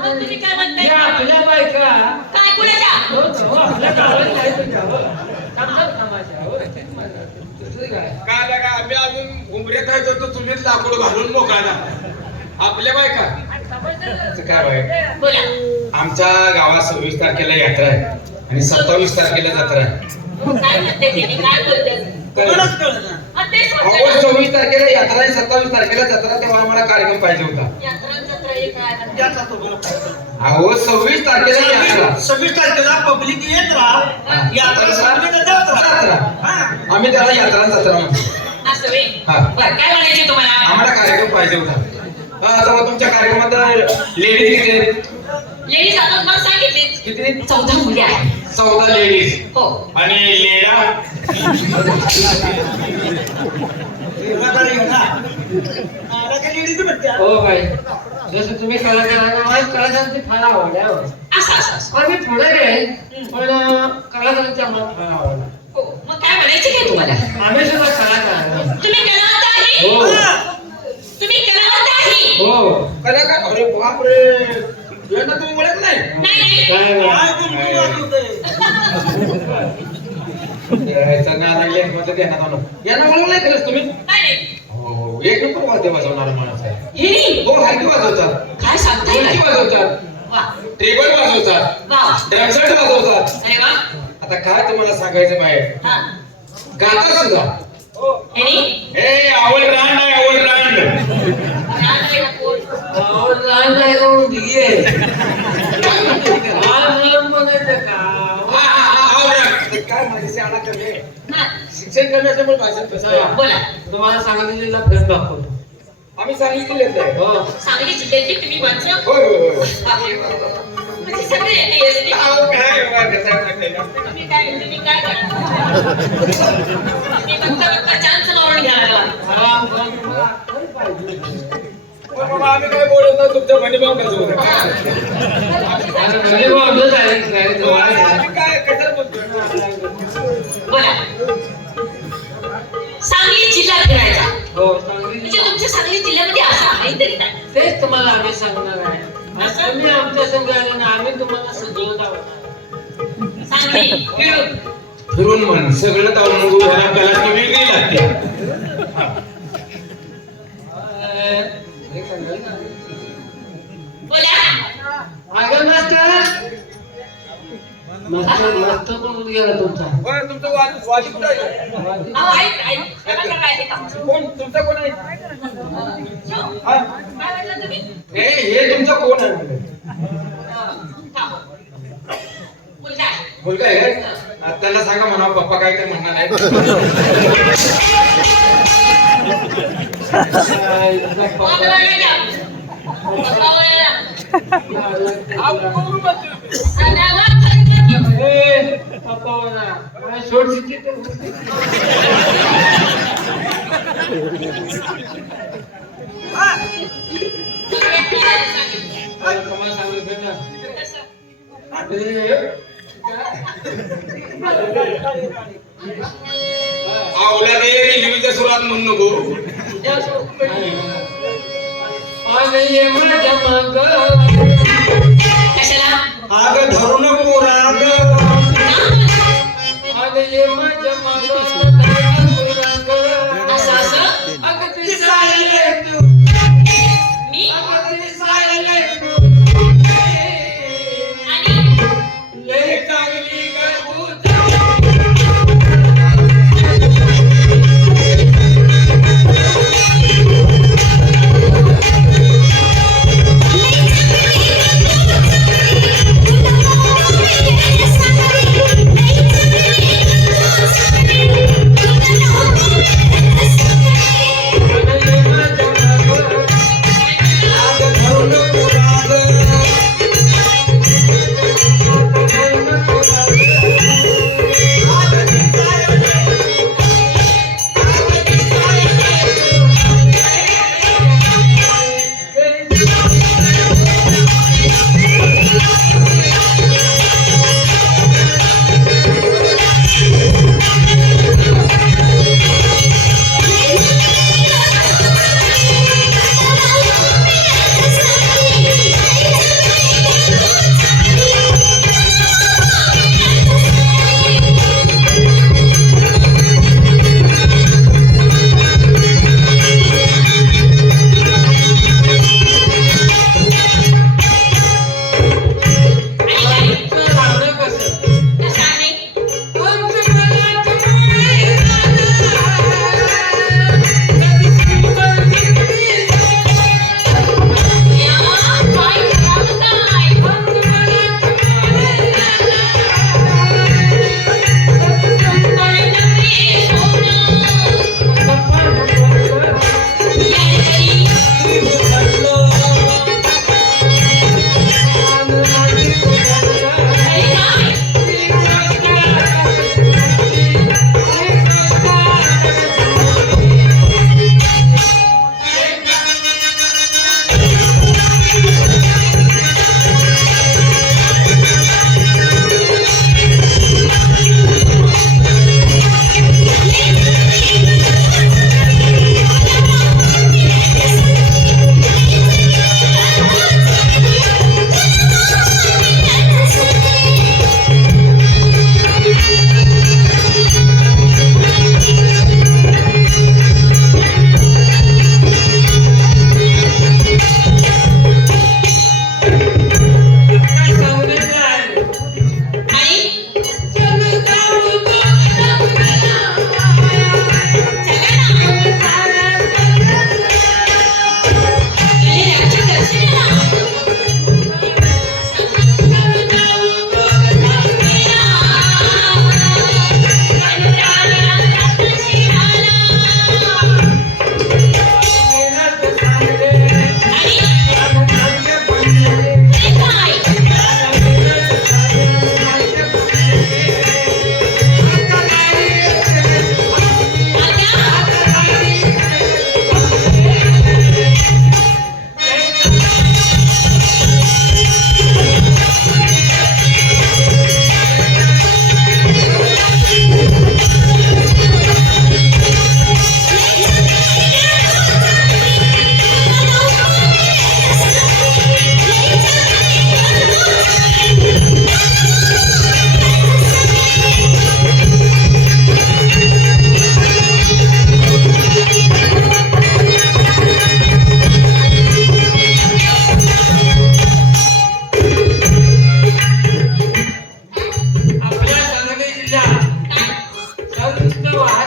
आपल्या बायका काय कुणाच्या आपल्या गावात काय लागा आम्ही अजून उमरे खायचो तर चुलीत लाकूड घालून मोकळा आपल्या बायका काय बाय बोला आमच्या गावात 26 तारखेला यात्रा आहे आणि 27 तारखेला जत्रा आहे. काय म्हणते ते काय बोलते कळलंच कळलं ना. 26 तारखेला यात्रा आहे 27 तारखेला जत्रा तेव्हा आम्हाला कार्यक्रम पाहिजे होता. अहो 26 तारखेला यात्रा 26 तारखेला पब्लिक येत राहा यात्रा आम्ही त्याला यात्रा जत्रा म्हणतो. असं वे हा. काय म्हणायचे तुम्हाला आम्हाला कार्यक्रम पाहिजे होता. आता मग तुमच्या कार्यक्रमात लेडीज किती आहेत? लेडीज आता मला सांगितले किती 14 मुली आहेत 14 लेडीज हो आणि लेडा हो बाई जसं तुम्ही कलाकारांची फार आवड आहे असं असं असं आम्ही थोडं काय पण कलाकारांची आम्हाला फार आवड आहे. हो मग काय म्हणायचे काय तुम्हाला आम्ही सुद्धा कलाकार आहे. तुम्ही कलावंत आहे हो तुम्ही कलावंत आहे हो कलाकार अरे बापरे यांना तुम्ही ओळख नाही नाही काय यायचा गाणं लेखमध्ये देण्यात आलं यांना ओळख नाही खरंच तुम्ही नाही हो एक नंबर वाद्य वाजवणारा माणूस आहे. हिरी हो हायकी वाजवतात काय सांगताय हायकी वाजवतात वा टेबल वाजवतात वा ड्रमसेट वाजवतात. अरे वा आता काय तुम्हाला सांगायचं बाहेर हा गाता सुद्धा हिरी हे आवड रांड आहे आवड रांड आवड लहान नाही करून दिली आहे लहान मुलं म्हणायचं का आवड काय माझी शाळा कमी आहे. शिक्षण कमी असल्यामुळे भाषण कसं आहे. बोला तुम्हाला सांगितलेला फिल्म दाखवतो आम्ही सांगितलेच आहे. हो सांगली जिल्ह्याची तुम्ही माणसं होय होय होय म्हणजे सगळे येते एसटी अहो, काय बाबा, कसं आहे. तुम्ही काय करणार तुम्ही बघता चान्स मारून घ्यायला आराम करून तुम्हाला खरं पाहिजे. पण बाबा, आम्ही काय बोलत नाही तुमच्या भांडीभाव कसं होतं. आता घरी वाढलं जाईल काय जवळ आहे. आम्ही काय कसं बोलतोय. बोला सांगली जिल्हा फिरायचा हो सांगली म्हणजे तुमच्या सांगली जिल्ह्यामध्ये असं आहे तरी काय तेच तुम्हाला आम्ही सांगणार आहे आणि तुम्ही आमच्या संग आले ना आम्ही तुम्हाला सजवून दाखवणार. सांगली फिरून फिरून म्हण सगळं जाऊन कला ती वेगळी लागते. बोला अगं मास्टर मास्टर मास्टर कोण गेला तुमचा बरं, तुमचं वादी कुठं आहे? अहो ऐक त्याला काय ते काम कोण तुमचा कोण आहे? हा? काय म्हटलं तुम्ही हे तुमचा कोण आहे म्हणलं? मुलगा आहे. मुलगा आहे काय? आता त्यांना सांगा म्हणा पप्पा काय काय म्हणणार नाही. बाबा वेळा बाबा वेळा आवल्या रेल्वेच्या सुरात म्हणू नको. कशाला आग धरू नको राग असं असं मी Thank you.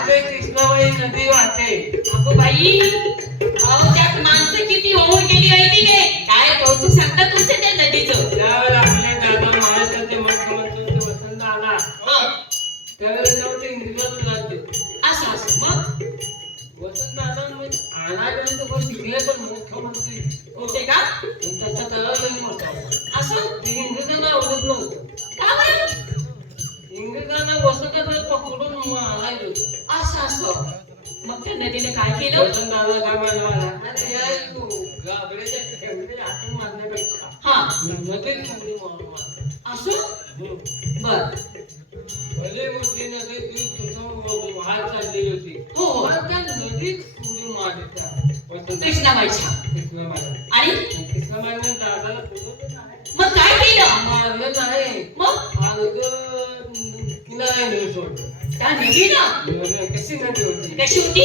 वाहते कृष्णाबाई नदी वाहते. अगो बाई, अहो त्यात माणसं किती वाहून गेली माहिती काय कौतुक सांगता तुमचं त्या नदीचं. त्यावेळेला आपले दादा महाराष्ट्राचे मुख्यमंत्री होते वसंत आला. त्यावेळेला तेव्हा ते इंग्रजात राज्य. असं असं मग वसंत आला म्हणजे आणापर्यंत कोण शिकले पण मुख्यमंत्री होते का पण त्याचा तळा लई मोठा होता. असं ते इंग्रजांना आवडत नव्हतं. का बरं इंग्रजांना वसंताचा पकडून मारायचं होतं. असं असं मग त्या नदीने काय केलं वसंत आला काय मानवाला अरे या गाबड्याच्या ठेवलेल्या हातून मारण्यापेक्षा हा नदीत उडी मारून मारलं. असं बर भले मोठी नदी ती तुझं वाहत चाललेली होती. हो हो पण त्या नदीत उडी मारली त्या वसंत कृष्णाबाईच्या कृष्णाबाईला. आणि कृष्णाबाईने दादाला पुढं मग काय केलं मारलं नाही. मग अगं किनाऱ्या नेऊन सोडलं. त्या नदीनं कशी नदी होती कशी होती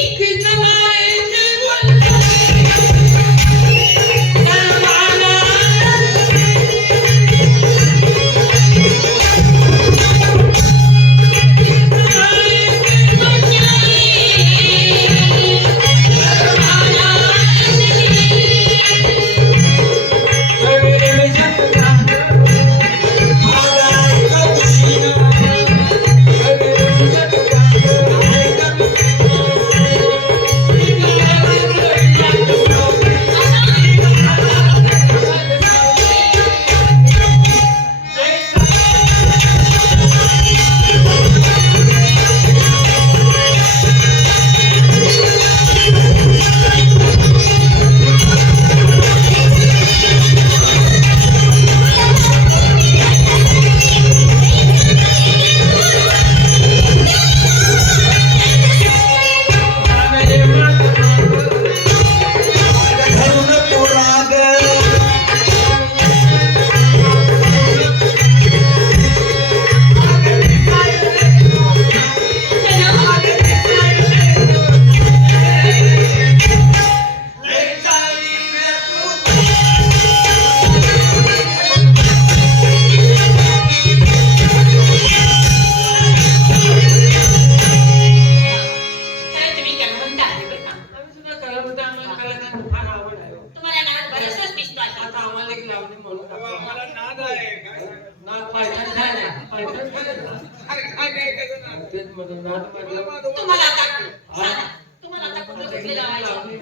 तुम्हाला आता कुठं कुठली लावायची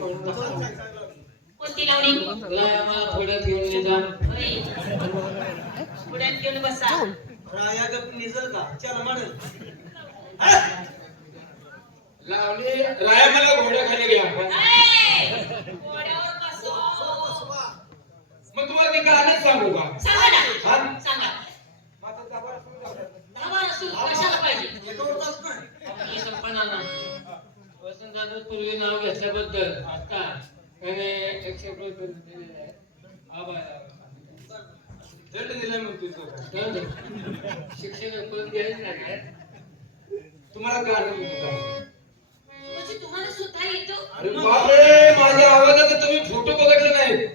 कोणती लावणी थोड्यात घेऊन निदान पुढ्यात घेऊन बसा राया गप निजल का चल म्हणून लावणी राया मला घोड्याखाली घ्या. घोड्यावर बसो मग तुम्हाला ते गाणं सांगू का सांगा ना हा? सांगा धावा असू कशाला पाहिजे आपल्या सरपंचांना वसंतदादा पूर्वी नाव घेतल्याबद्दल आता त्याने 100 रुपये दिलेले आहेत. आभार. दंड दिला मग तुझं शिक्षण कोण द्यायच नाही. तुम्हाला गाणं म्हणतो का? म्हणजे तुम्हाला सुद्धा येतो अरे बापरे माझ्या आवाजाचा तुम्ही फोटो बघितले नाही.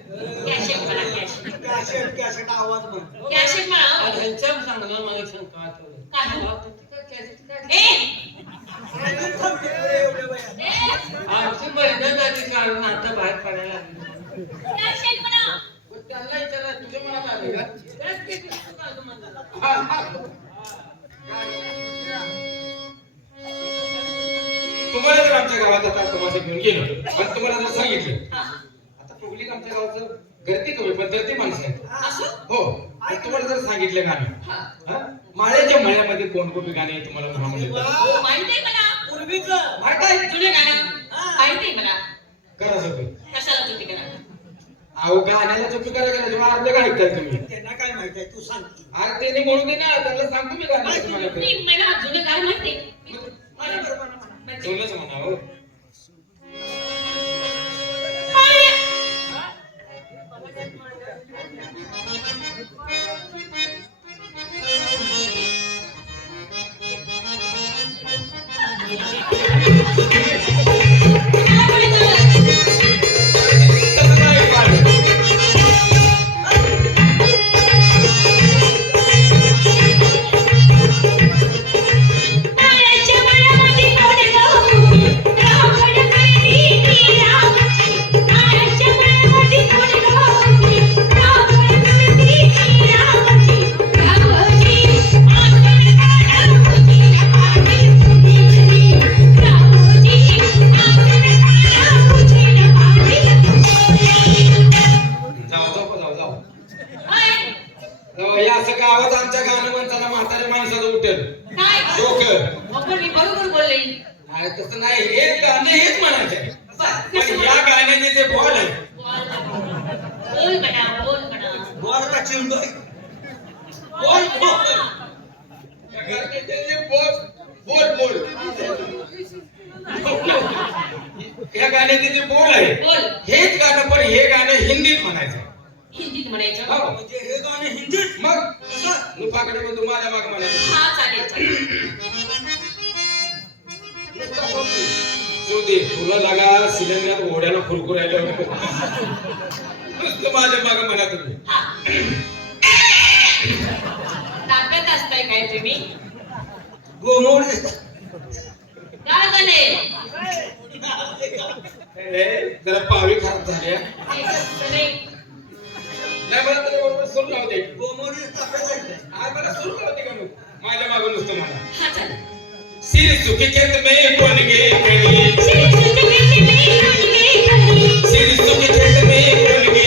कॅशेट म्हणा कॅशेट कॅसेट कॅसेट आवाज म्हण कॅशेट म्हणा ह्यांच्या सांगणार मला शंका आठवली. काय हो? काय ए एवढे बाया आमची महिन्यात काढून आता बाहेर पडायला लागली. कॅशेट म्हणा पण त्यांना विचारा तुझ्या मनात आले का? त्याच किती काढून म्हणतात. हा, हा. तुम्हाला जर आमच्या गावात आता तुम्हाला घेऊन गेलो पण तुम्हाला जर सांगितलं आता पब्लिक आमच्या गावाचं गर्दी कमी पण गर्दी माणसं आहेत. असं हो पण तुम्हाला जर सांगितलं गाणं हा? माळ्याच्या मळ्यामध्ये कोणकोणती गाणी आहे तुम्हाला म्हणले हो माहित आहे मला पूर्वीच माहित आहे जुने गाणं माहित आहे मला करा सगळं. कशाला चुकी करा अहो गाण्याला चुकी करायला गेला जेव्हा अर्ध काय ऐकताय तुम्ही त्यांना काय माहिती आहे तू सांग अरे त्यांनी म्हणून दे ना त्यांना सांगतो मी गाणं तुम्हाला नाही, मला जुने गाणं माहित आहे म्हणजे सोनच म्हणा हो. माळ्याच्या मळ्यामध्ये कोण गं नाही तसं नाही, हे गाणं हेच म्हणायचंय. पण या गाण्याचे जे बॉल आहे बोल म्हणा, बोल म्हणा. बोल का चिमटोय बोल बोल या गाण्याचे जे बोल या गाण्याचे जे बोल आहे बोल. हेच गाणं, पण हे गाणं हिंदीत म्हणायचं. हिंदीत म्हणायचं. हो. म्हणजे हे गाणं हिंदीत मग कसं नुपाकडे पण तुम्हाला माग म्हणायचं. हा चालेल चालेल. दे तुला लागा सिलेंडरात घोड्याला खुरखुर आले होते. नुसतं माझ्या माग म्हणा तुम्ही. हा. नाटक असताय काय तुम्ही? गोमोड काय गाणे? जरा पावी खराब झाल्या. नाही. नाही मला तरी बरोबर सुरू लावते. गोमोड आज मला सुरू लावते का माझ्या माग नुसतं मला. हा चालेल. सिर सुखी खेत में कौन गे खड़ी, सिर सुखी खेत में कौन गे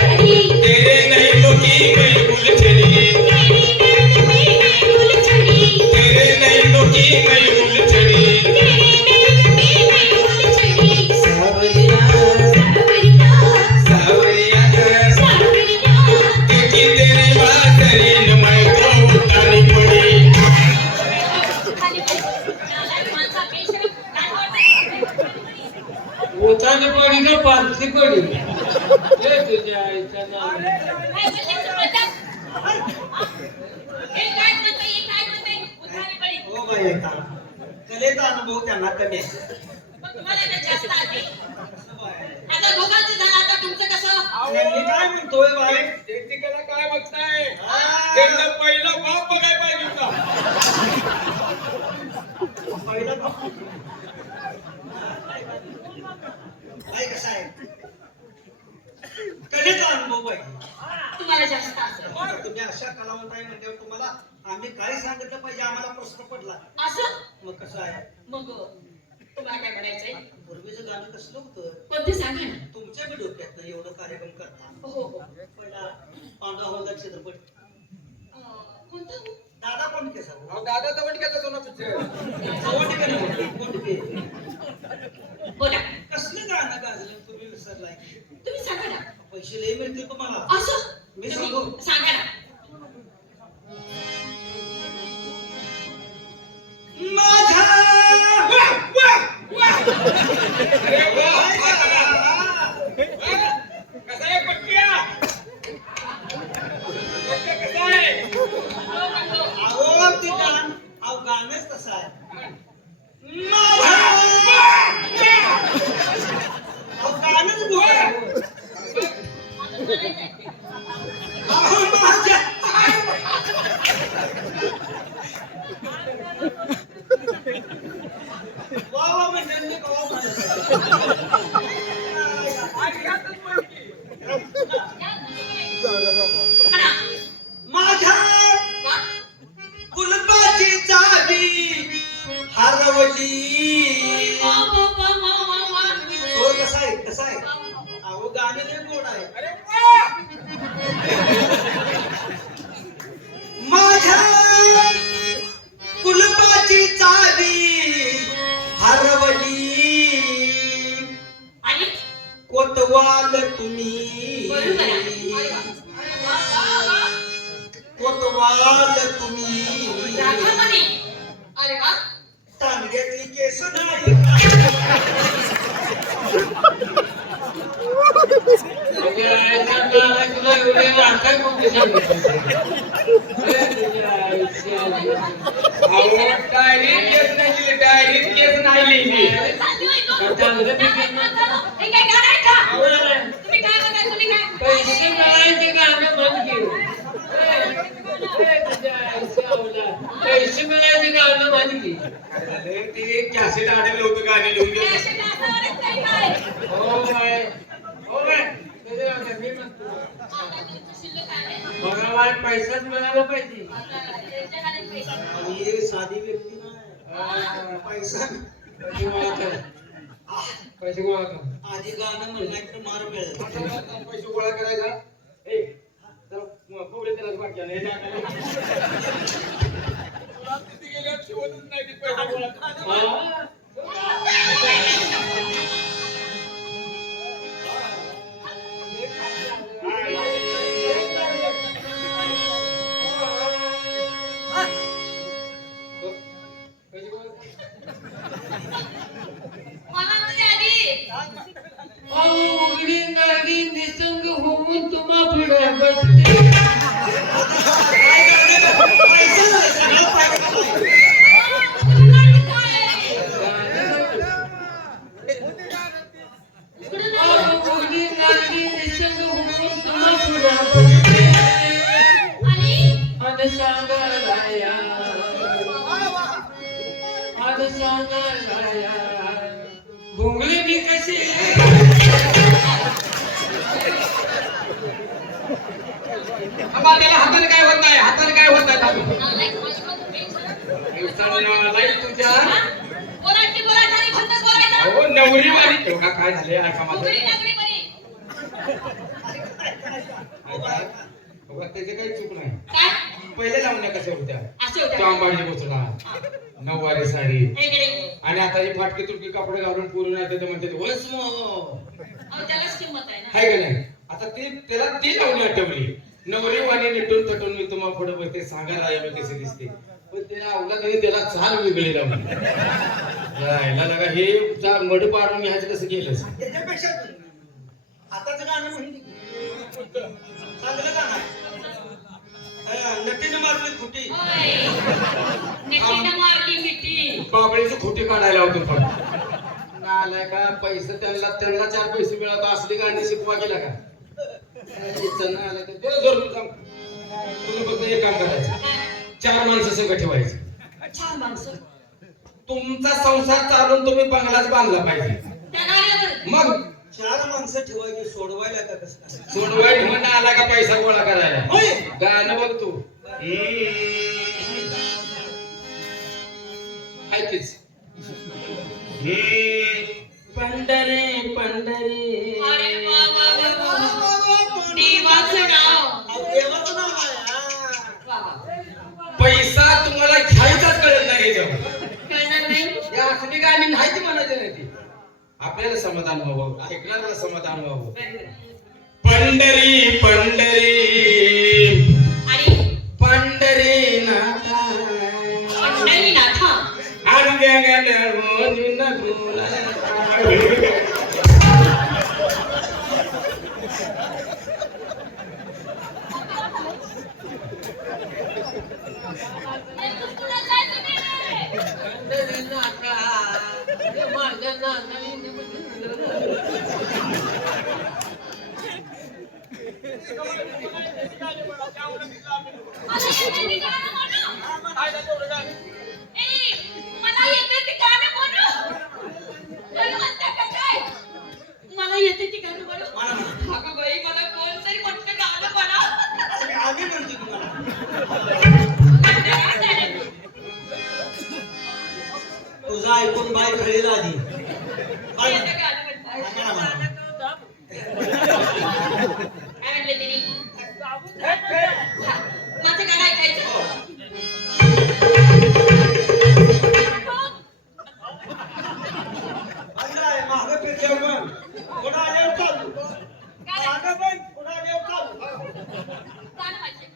खड़ी, तेरे नहीं तो की गई गुलछड़ी, तेरे नहीं तो की गई गुलछड़ी, सावरिया क्योंकि तेरी बात करी मैं तो उठानी पड़ी. उताने पडी का पालथी पडी हे तुझ्या आईच्या नावाने. हो बाई का कलेचा अनुभव त्यांना कमी आहे. त्यांनी काय म्हणतोय बाई एकेकाला काय बघताय? त्यांना पहिला बाप बघायला पाहिजे होता. पहिला बाई कसा आहे कलेचा अनुभव बाई. तुम्हाला जास्त असं तुम्ही अशा कलावंत आहे म्हणजे तुम्हाला आम्ही काय सांगितलं पाहिजे आम्हाला प्रश्न पडला. असं मग कसं आहे मग तुम्हाला काय म्हणायचंय? पूर्वीचं गाणं कसलं होतं कोणते सांगा ना. तुमच्या बी डोक्यात एवढं कार्यक्रम करता. हो हो. पहिला पांढरा होलदा चित्रपट कोणता? दादा कोण केसा अहो दादा तवंडक्याचा तो ना पिक्चर. बोला. कसलं गाणं गाजलं तुम्ही विसरलाय. तुम्ही सांगा ना. पैसे लय मिळतील तुम्हाला. असं मी तुम्ही सांगू? सांगा ना. माझ्या अरे वा! कसा आहे पट्ट्या? पट्ट्या कसा आहे? अहो ते गाणं अहो गाणंच तसं आहे. माझ्या अहो गाणंच गोड आहे. अहो माझ्या वा वा म्हणजे कवा म्हणा. माझ्या वा. कुलपाची चावी हरवली. वा, वा, वा, वा, वा, वा. हो कसा आहे कसा आहे अहो गाणं लय गोड आहे. अरे वा! माझ्या कुलपाची चावी हरवली. आणि कोतवाल तुम्ही बरोबर आहे. अरे वा. अरे वा, वा, वा. कोतवाल तुम्ही राधामणी. अरे वा. सांगेतली केस नाही. तुझ्या आईच्या नावाने तुला एवढे राखाय कोणते सांगितले? हे तुझ्या आईच्या अहो डायरीत केस नाही लिहिली, डायरीत केस नाही लिहिली. चांगलं पिकं हे काय गाणं आहे का? आवडलं. तुम्ही काय म्हणताय? तुम्ही काय? पैसे मिळायचे गाणं बंद केलं. हे तुझ्या आईच्या अवलाद. पैसे मिळायचे गाणं बंद केलं. अरे ते कॅसेट अडकलं होतं गाणे लिहून हे घेऊन. असे नाचावरच काय काय? हो बाय. हो बाय. कधी राहता? मी म्हणतो. आता तुमचं शिल्लक आहे. बघा बाय, पैसाच मिळाला पाहिजे. त्यांच्या गाण्यात पैसे. आणि हे साधी व्यक्ती नाही. पैसा पैसे गोळा करा. पैसे गोळा करा. आधी गाणं म्हणलं तर मार मिळेल. पैसे गोळा करायचा. ए, जरा फुगडे त्याला बाकी आहे. हे जागा नाही. तुला किती गेले? मला तुझ्या आधी उघडी नाडी निसंग होऊन तुम्हा पुढे बसते उघडी नाडी निसंग होऊन तुम्हा पुढे बसते आणि सांगायला या आणि सांगायला या भोंगळे मी कसे आबा त्याला हाताने काय होत नाही हाताने काय होत नाही थांब. लाईट तुझ्या अहो नवरीवाली तेव्हा काय झाले ऐका माझं बघा त्याचे काही चूक नाही पहिले लावण्या कशा होत्या चांबाडी बसला नऊवारी साडी आणि आता ही फाटके तुटके कपडे घालून पूर्ण येते ते म्हणते वसमो हाय का नाही आता ती त्याला ती लावणी आठवली नवरीवाणी निटून तटून मी तुम्हाला पुढे बसते सांगा राया मी कशी दिसते पण त्याला आवडत नाही त्याला छान वेगळी लावली राहायला लगा हे मड पाडून ह्याचं कसं केलंस त्याच्यापेक्षा आताचं गाणं म्हणजे चांगलं गाणं आहे. नटीनं मारली खुटी बाबळीची खोटी काढायला होतो फक्त नालाय का पैसे त्यांना 4 पैसे मिळत असली गाणी शिकवा गेला का तुम्ही फक्त एक काम करायचं 4 माणसं सगळं ठेवायचं तुमचा संसार चालून तुम्ही बंगलाच बांधला पाहिजे मग 4 माणसं ठेवायची सोडवायला का कसं सोडवायला म्हणणं आला का पैसा गोळा करायला होय. गाणं बघ तू ऐकीच पंढरे पंढरे देवाचं नाव आहे पैसा तुम्हाला घ्यायचाच कळत नाही कळणार नाही या असली गाणी नाही ती म्हणायची नाही ती आपल्याला समाधान व्हावं ऐकणाऱ्याला समाधान व्हावं पंढरी पंढरी आणि पंढरी नाथा पंढरीनाथा अंगण मोजून गुला माझ्या नानाने मला येते ती गाणं म्हणू अगं बाई मला कोणतरी म्हणतं गाणं म्हणा आम्ही म्हणतो तुम्हाला तुझं ऐकून बाय कळेल आधी काय म्हणले तिने माझं गाणं ऐकायचं मागं फिरल्यावर पण पुढं आल्यावर चालू मागं पण पुढं आल्यावर चालू गाणं माझे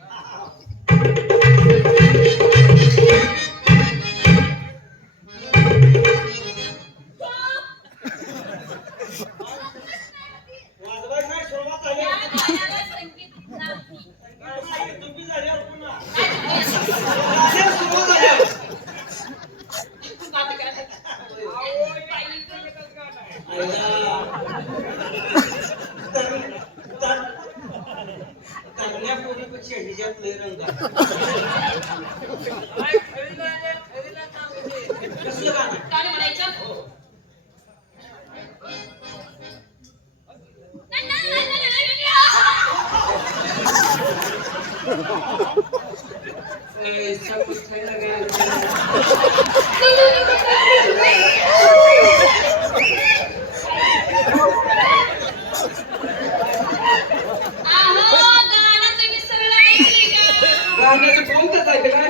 वाजवायचं नाही सुरुवात झाली या गाण्याला संगीत नाही तुम्ही झाल्यावर पुन्हा माझं सुरुवात झाल्यावर गाणं करण्यापूर्वीपेक्षा हिच्यात लय रंग कसलं गाणं गाणं म्हणायचं पैसा पुसायला गेला गाणं तुम्ही सगळं ऐकले का गाण्याचं कोणतंच आहे ते काय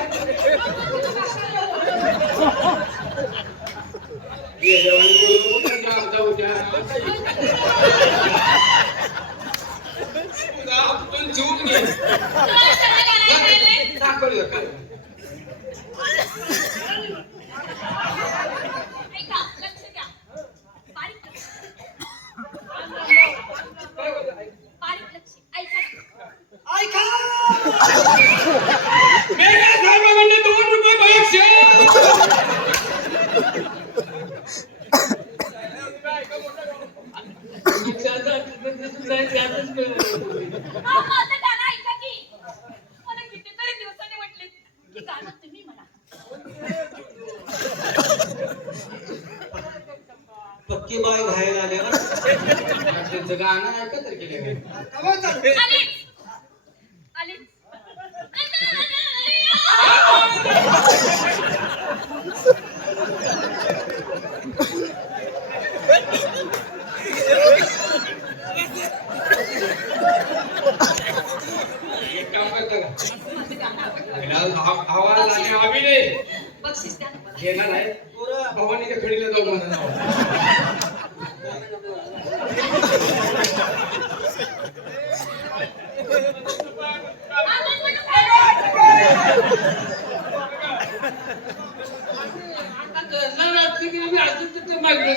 तुला आपटून जीवन घे. तुम्हाला सगळं गाणं कळलंय? दाखवलं का? ऐका, लक्ष द्या. बारीक लक्ष. बारीक लक्ष. ऐका. ऐका मेघा साहेबांकडे 2 रुपये बक्षीस. त्यातच अहो, माझं गाणं ऐका की. मला कितीतरी दिवसांनी म्हटले की गाणं तुम्ही म्हणा. पक्की बाय बाहेर आल्या ना त्यांचं गाणं ऐकत तर केलं का? आवाज आला. आलीच. आलीच. एक काम करता का? माझं गाणं आवडलं. पहिला आवाज आणि अभिनय बक्षीस द्या ना मला. घेणार आहे. पोरं, भवानीच्या खडीला जाऊ म्हणा नाव. आवाज म्हणून काय? आता रात्री मी अजून तिथे मागलं